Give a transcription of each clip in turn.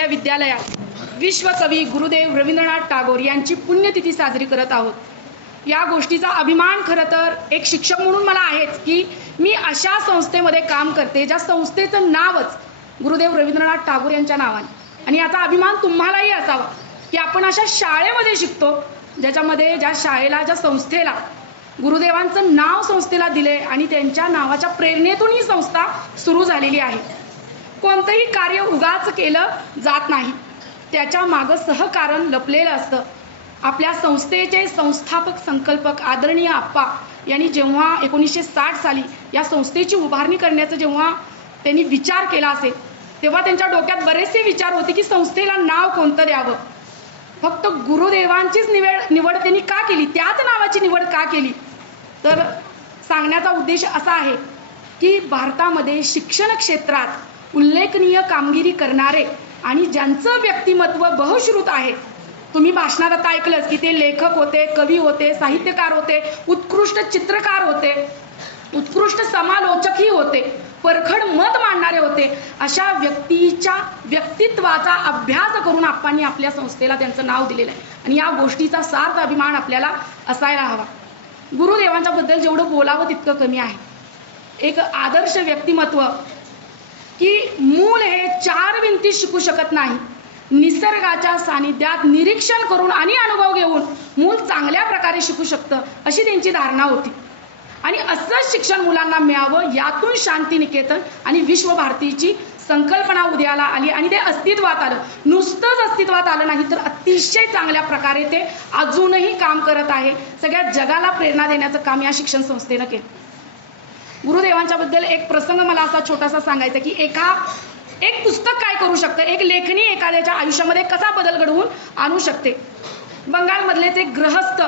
आपल्या विद्यालयात विश्वकवी गुरुदेव रवींद्रनाथ टागोर यांची पुण्यतिथी साजरी करत आहोत. या गोष्टीचा अभिमान खरं तर एक शिक्षक म्हणून मला आहेच की मी अशा संस्थेमध्ये काम करते ज्या संस्थेचं नावच गुरुदेव रवींद्रनाथ टागोर यांच्या नावाने. आणि याचा अभिमान तुम्हालाही असावा की आपण अशा शाळेमध्ये शिकतो ज्याच्यामध्ये ज्या शाळेला ज्या संस्थेला गुरुदेवांचं नाव संस्थेला दिले आणि त्यांच्या नावाच्या प्रेरणेतून ही संस्था सुरू झालेली आहे. कोणतंही कार्य उगाच केलं जात नाही. त्याच्या मागं सहकारण लपलेलं असतं. आपल्या संस्थेचे संस्थापक संकल्पक आदरणीय आप्पा यांनी जेव्हा एकोणीसशे साठ साली या संस्थेची उभारणी करण्याचा जेव्हा त्यांनी विचार केला असेल तेव्हा त्यांच्या डोक्यात बरेचसे विचार होते की संस्थेला नाव कोणतं द्यावं? फक्त गुरुदेवांचीच निवड निवड त्यांनी का केली? त्याच नावाची निवड का केली? तर सांगण्याचा उद्देश असा आहे की भारतामध्ये शिक्षण क्षेत्रात उल्लेखनीय कामगिरी करणारे आणि ज्यांचं व्यक्तिमत्व बहुश्रुत आहे. तुम्ही भाषणात आता ऐकलंच की ते लेखक होते कवी होते साहित्यकार होते उत्कृष्ट चित्रकार होते उत्कृष्ट समालोचकही होते परखड मत मांडणारे होते. अशा व्यक्तीच्या व्यक्तित्वाचा अभ्यास करून आप्पांनी आपल्या संस्थेला त्यांचं नाव दिलेलं आहे. आणि या गोष्टीचा सार्थ अभिमान आपल्याला असायला हवा. गुरुदेवांच्या बद्दल जेवढं बोलावं तितकं कमी आहे. एक आदर्श व्यक्तिमत्व की मूल हे चार भिंतीत शिकू शकत नाही. निसर्गाच्या सानिध्यात निरीक्षण करून आणि अनुभव घेऊन मूल चांगल्या प्रकारे शिकू शकतं अशी त्यांची धारणा होती. आणि असंच शिक्षण मुलांना मिळावं यातून शांती निकेतन आणि विश्वभारतीची संकल्पना उदयाला आली आणि ते अस्तित्वात आलं. नुसतंच अस्तित्वात आलं नाही तर अतिशय चांगल्या प्रकारे ते अजूनही काम करत आहे. सगळ्या जगाला प्रेरणा देण्याचं काम या शिक्षण संस्थेनं केलं. गुरुदेवांच्या बद्दल एक प्रसंग मला असा छोटासा सांगायचा की एका एक पुस्तक काय करू शकतं? एक लेखनी एखाद्याच्या आयुष्यामध्ये कसा बदल घडवून आणू शकते? बंगालमधले ते ग्रहस्थ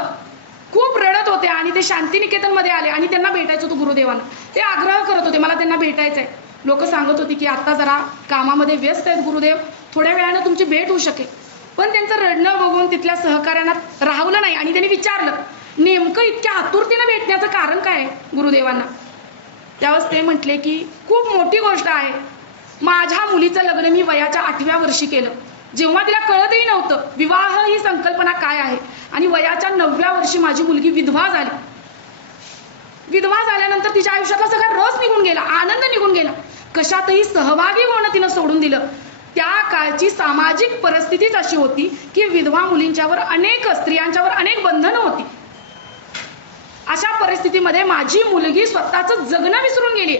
खूप रडत होते आणि ते शांतिनिकेतनमध्ये आले आणि त्यांना भेटायचं होतं गुरुदेवांना. ते आग्रह करत होते मला त्यांना भेटायचं आहे लोक सांगत होती की आता जरा कामामध्ये व्यस्त आहेत गुरुदेव थोड्या वेळानं तुमची भेट होऊ शकेल. पण त्यांचं रडणं बघून तिथल्या सहकार्यांना राहवलं नाही आणि त्यांनी विचारलं नेमकं इतक्या आतुरतेनं भेटण्याचं कारण काय आहे गुरुदेवांना? त्यावेळेस ते म्हटले की खूप मोठी गोष्ट आहे. माझ्या मुलीचं लग्न मी वयाच्या आठव्या वर्षी केलं. जेव्हा तिला कळतही नव्हतं विवाह ही संकल्पना काय आहे. आणि वयाच्या नवव्या वर्षी माझी मुलगी विधवा झाली. विधवा झाल्यानंतर तिच्या आयुष्यातला सगळा रस निघून गेला आनंद निघून गेला. कशातही सहभागी होणं तिनं सोडून दिलं. त्या काळची सामाजिक परिस्थितीच अशी होती की विधवा मुलींच्यावर अनेक स्त्रियांच्यावर अनेक बंधनं होती. अशा परिस्थितीमध्ये माझी मुलगी स्वतःचं जगणं विसरून गेली.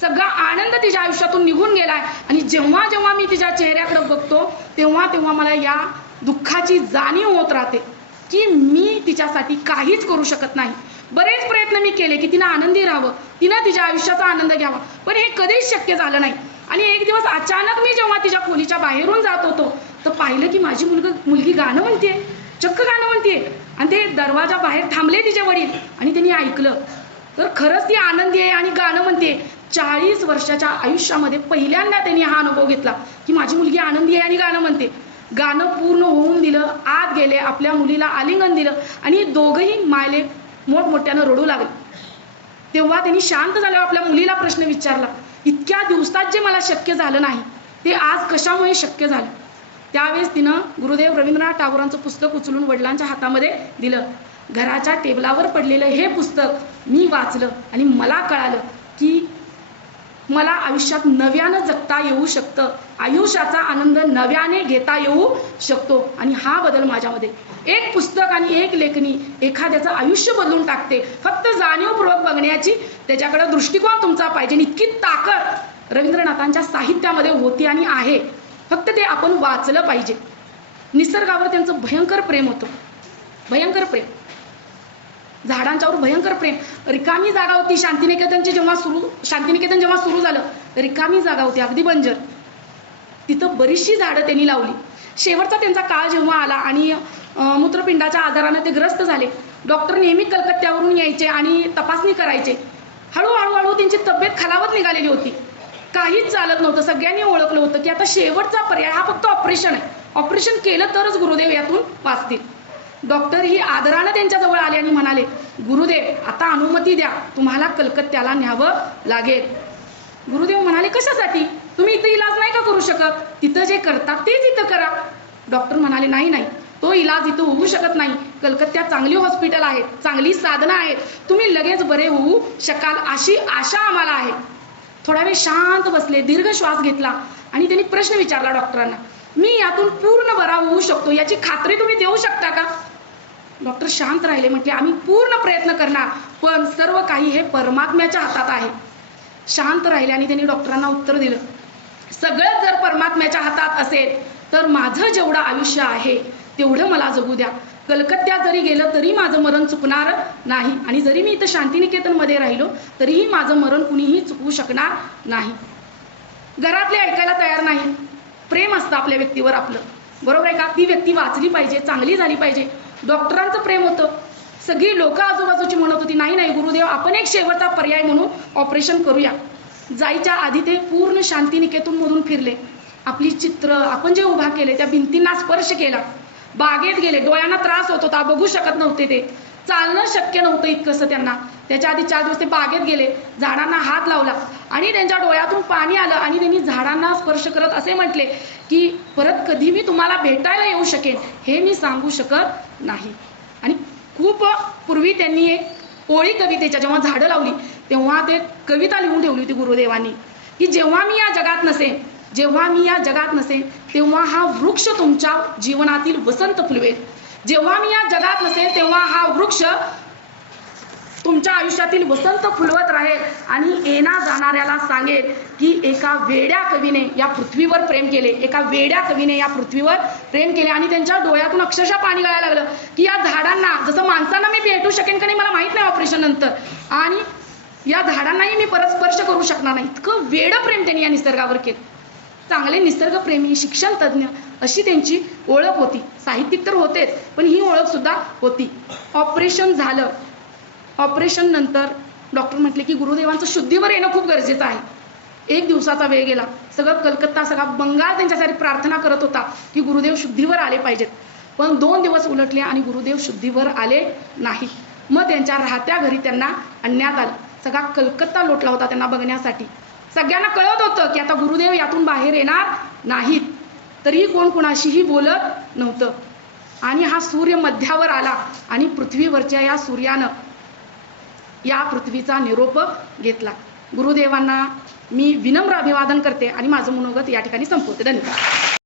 सगळा आनंद तिच्या आयुष्यातून निघून गेलाय. आणि जेव्हा जेव्हा मी तिच्या चेहऱ्याकडे बघतो तेव्हा तेव्हा मला या दुःखाची जाणीव होत राहते की मी तिच्यासाठी काहीच करू शकत नाही. बरेच प्रयत्न मी केले की तिनं आनंदी राहावं तिनं तिच्या आयुष्याचा आनंद घ्यावा. पण हे कधीच शक्य झालं नाही. आणि एक दिवस अचानक मी जेव्हा तिच्या खोलीच्या बाहेरून जात होतो तर पाहिलं की माझी मुलग मुलगी गाणं म्हणते चक्क गाणं म्हणते आणि ते दरवाजा बाहेर थांबले तिचे वडील. आणि त्यांनी ऐकलं. तर खरंच ती आनंदी आहे आणि गाणं म्हणते चाळीस वर्षाच्या आयुष्यामध्ये पहिल्यांदा त्यांनी हा अनुभव घेतला की माझी मुलगी आनंदी आहे आणि गाणं म्हणते. गाणं पूर्ण होऊन दिलं आत गेले आपल्या मुलीला आलिंगन दिलं आणि दोघंही मायले मोठमोठ्यानं रडू लागले. तेव्हा त्यांनी शांत झाल्यावर आपल्या मुलीला प्रश्न विचारला इतक्या दिवसात जे मला शक्य झालं नाही ते आज कशामुळे शक्य झालं? त्यावेळेस तिनं गुरुदेव रवींद्रनाथ टागोरांचं पुस्तक उचलून वडिलांच्या हातामध्ये दिलं. घराच्या टेबलावर पडलेलं हे पुस्तक मी वाचलं आणि मला कळालं की मला आयुष्यात नव्यानं जगता येऊ शकतं. आयुष्याचा आनंद नव्याने घेता येऊ शकतो. आणि हा बदल माझ्यामध्ये. एक पुस्तक आणि एक लेखनी एखाद्याचं आयुष्य बदलून टाकते. फक्त जाणीवपूर्वक बघण्याची त्याच्याकडे दृष्टिकोन तुमचा पाहिजे. आणि इतकी ताकद रवींद्रनाथांच्या साहित्यामध्ये होती आणि आहे. फक्त ते आपण वाचलं पाहिजे. निसर्गावर त्यांचं भयंकर प्रेम होतं. भयंकर प्रेम. झाडांच्यावर भयंकर प्रेम. रिकामी जागा होती शांतिनिकेतनची जेव्हा सुरू शांतिनिकेतन जेव्हा सुरू झालं रिकामी जागा होती अगदी बंजर. तिथं बरीचशी झाडं त्यांनी लावली. शेवटचा त्यांचा काळ जेव्हा आला आणि मूत्रपिंडाच्या आजारानं ते ग्रस्त झाले डॉक्टर नेहमी कलकत्त्यावरून यायचे आणि तपासणी करायचे. हळूहळू हळू त्यांची तब्येत खालावत निघालेली होती. काहीच चालत नव्हतं. सगळ्यांनी ओळखलं होतं की आता शेवटचा पर्याय हा फक्त ऑपरेशन आहे. ऑपरेशन केलं तरच गुरुदेव यातून वाचतील. डॉक्टर ही आदरानं त्यांच्याजवळ आले आणि म्हणाले गुरुदेव आता अनुमती द्या. तुम्हाला कलकत्त्याला न्यावं लागेल. गुरुदेव म्हणाले कशासाठी? तुम्ही इथं इलाज नाही का करू शकत? तिथं जे करतात तेच इथं करा. डॉक्टर म्हणाले नाही नाही. तो इलाज इथं होऊ शकत नाही. कलकत्त्यात चांगली हॉस्पिटल आहेत चांगली साधनं आहेत. तुम्ही लगेच बरे होऊ शकाल अशी आशा आम्हाला आहे. थोडा वेळ शांत बसले दीर्घ श्वास घेतला आणि त्यांनी प्रश्न विचारला डॉक्टरांना मी यातून पूर्ण बरा होऊ शकतो? याची खात्री तुम्ही देऊ शकता का? डॉक्टर शांत राहिले म्हटले आम्ही पूर्ण प्रयत्न करणार पण सर्व काही हे परमात्म्याच्या हातात आहे. शांत राहिले आणि त्यांनी डॉक्टरांना उत्तर दिलं सगळं जर परमात्म्याच्या हातात असेल तर माझं जेवढं आयुष्य आहे तेवढं मला जगू द्या. कलकत्त्यात जरी गेलं तरी माझं मरण चुकणार नाही. आणि जरी मी इथं शांतिनिकेतनमध्ये राहिलो तरीही माझं मरण कुणीही चुकवू शकणार नाही. घरातले ऐकायला तयार नाही. प्रेम असतं आपल्या व्यक्तीवर आपलं. बरोबर आहे का? ती व्यक्ती वाचली पाहिजे चांगली झाली पाहिजे. डॉक्टरांचं प्रेम होतं. सगळी लोक आजूबाजूची म्हणत होती नाही नाही गुरुदेव आपण एक शेवटचा पर्याय म्हणून ऑपरेशन करूया. जायच्या आधी ते पूर्ण शांतिनिकेतनमधून फिरले. आपली चित्र आपण जे उभा केले त्या भिंतींना स्पर्श केला. बागेत गेले. डोळ्यांना त्रास होत होता. बघू शकत नव्हते ते. चालणं शक्य नव्हतं इतकंसं त्यांना. त्याच्या आधी चार दिवस ते बागेत गेले. झाडांना हात लावला. आणि त्यांच्या डोळ्यातून पाणी आलं आणि त्यांनी झाडांना स्पर्श करत असे म्हटले की परत कधी मी तुम्हाला भेटायला येऊ शकेन? हे मी सांगू शकत नाही. आणि खूप पूर्वी त्यांनी एक ओळी कवितेच्या जेव्हा झाडं लावली तेव्हा ते कविता लिहून ठेवली होती गुरुदेवांनी की जेव्हा मी या जगात नसेन जेव्हा मी या जगात नसेन तेव्हा हा वृक्ष तुमच्या जीवनातील वसंत फुलवेल. जेव्हा मी या जगात नसेल तेव्हा हा वृक्ष तुमच्या आयुष्यातील वसंत फुलवत राहील आणि येणा जाणाऱ्याला सांगेल की एका वेड्या कवीने या पृथ्वीवर प्रेम केले. एका वेड्या कवीने या पृथ्वीवर प्रेम केले आणि त्यांच्या डोळ्यातून अक्षरशः पाणी गळायला लागलं की या झाडांना जसं माणसांना मी भेटू शकेन का नाही मला माहीत नाही ऑपरेशन नंतर. आणि या झाडांनाही मी परत स्पर्श करू शकणार नाही. इतकं वेडं प्रेम त्यांनी या निसर्गावर केलं. चांगले निसर्गप्रेमी शिक्षण तज्ज्ञ अशी त्यांची ओळख होती. साहित्यिक तर होतेच पण ही ओळख सुद्धा होती. ऑपरेशन झालं. ऑपरेशन नंतर डॉक्टर म्हटले की गुरुदेवांचं शुद्धीवर येणं खूप गरजेचं आहे. एक दिवसाचा वेळ गेला. सगळं कलकत्ता सगळा बंगाल त्यांच्यासाठी प्रार्थना करत होता की गुरुदेव शुद्धीवर आले पाहिजेत. पण दोन दिवस उलटले आणि गुरुदेव शुद्धीवर आले नाही. मग त्यांच्या राहत्या घरी त्यांना आणण्यात आलं. सगळा कलकत्ता लोटला होता त्यांना बघण्यासाठी. सगळ्यांना कळत होतं की आता गुरुदेव यातून बाहेर येणार नाहीत. तरीही कोण कोणाशीही बोलत नव्हतं. आणि हा सूर्य मध्यावर आला आणि पृथ्वीवरच्या या सूर्यानं या पृथ्वीचा निरोप घेतला. गुरुदेवांना मी विनम्र अभिवादन करते आणि माझं मनोगत या ठिकाणी संपवते. धन्यवाद.